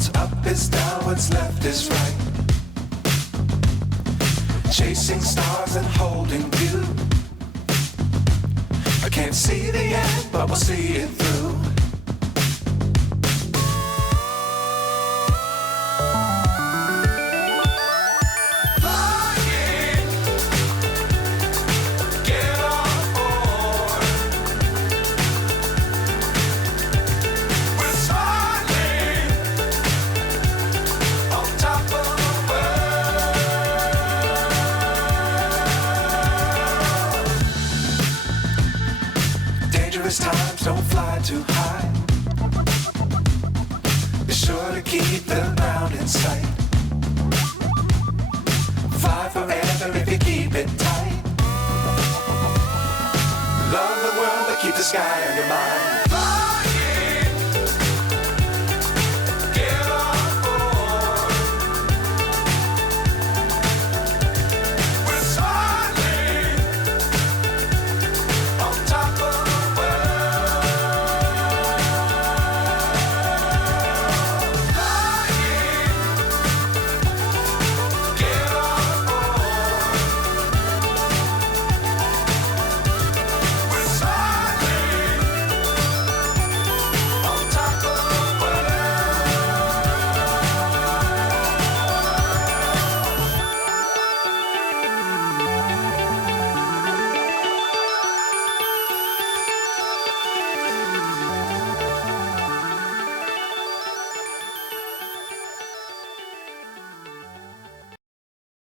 What's up is down, what's left is right. Chasing stars and holding you. I can't see the end, but we'll see it through. Times don't fly too high. Be sure to keep the ground in sight. Fly forever if you keep it tight. Love the world but keep the sky